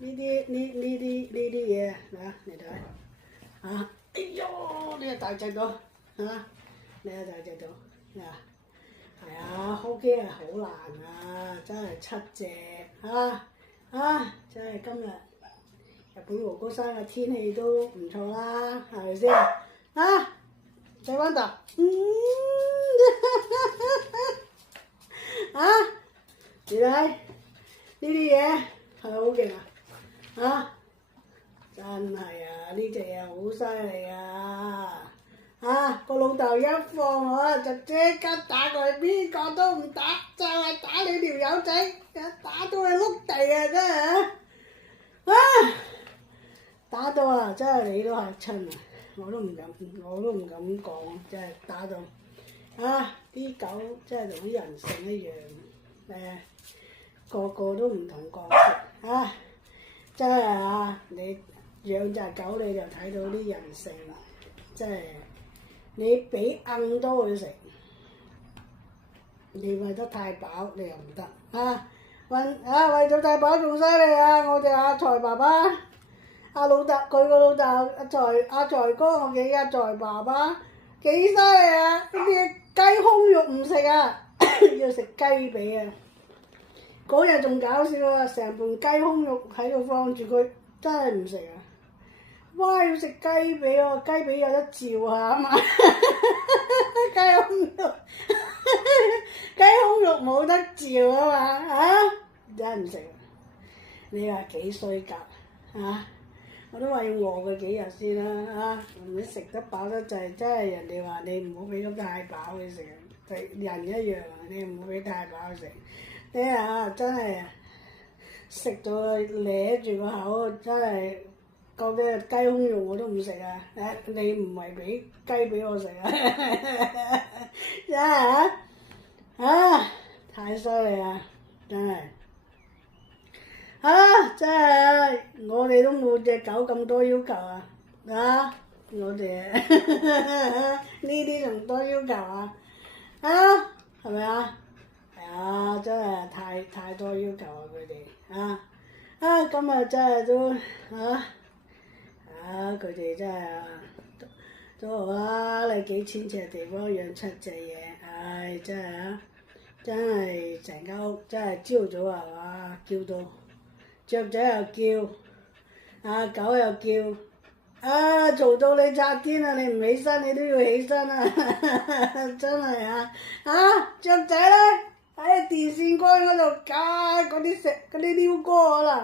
呢啲嘢嗱，你睇嚇，哎呦，呢個大隻到嚇，呢個大隻到嗱，係啊，OK係好難啊，真係7隻真係今日日本和歌山嘅天氣都唔錯啦，係咪先啊？再溫度，你睇呢啲嘢係好勁啊！真係啊，呢隻嘢好犀利啊！個老豆一放我就即刻打佢，邊個都唔打，就係打你條友仔，打到佢碌地啊！真係打到啊！真係你都嚇親啊！我都唔敢講，真係打到啲狗真係同啲人性一樣，個個都唔同角色真係你養隻狗你就睇到啲人性，真係你俾硬多佢食，你餵得太飽你又唔得餵到太飽仲犀利啊！我哋阿財爸爸。佢個老豆阿財哥，我嘅阿財爸爸幾犀利啊！呢啲雞胸肉唔食啊，要食雞髀啊！嗰日仲搞笑啊，成盤雞胸肉喺度放住佢，真係唔食啊！哇，要食雞髀喎，雞髀有得照下啊嘛，雞胸肉冇得照啊嘛真係唔食啊！你話幾衰格我都話要餓佢幾日先啦你食得飽得滯，真係人哋話你唔好俾咁太飽佢食，人一樣你唔好俾太飽佢食。你真係食到舐住個口，真係嗰啲雞胸肉我都唔食啊！你唔係俾雞俾我食真係太犀利啊！真係。真係我哋都冇隻狗咁多要求我哋呢啲仲多要求係咪真係太多要求佢哋今日真係都佢哋真係都好你幾千尺地方養7隻嘢，真係成間屋真係朝早叫到。雀仔又叫，狗又叫，嘈到你拆天啊！你唔起身，你都要起身真係雀仔咧喺電線杆嗰度，嗰啲撩哥可能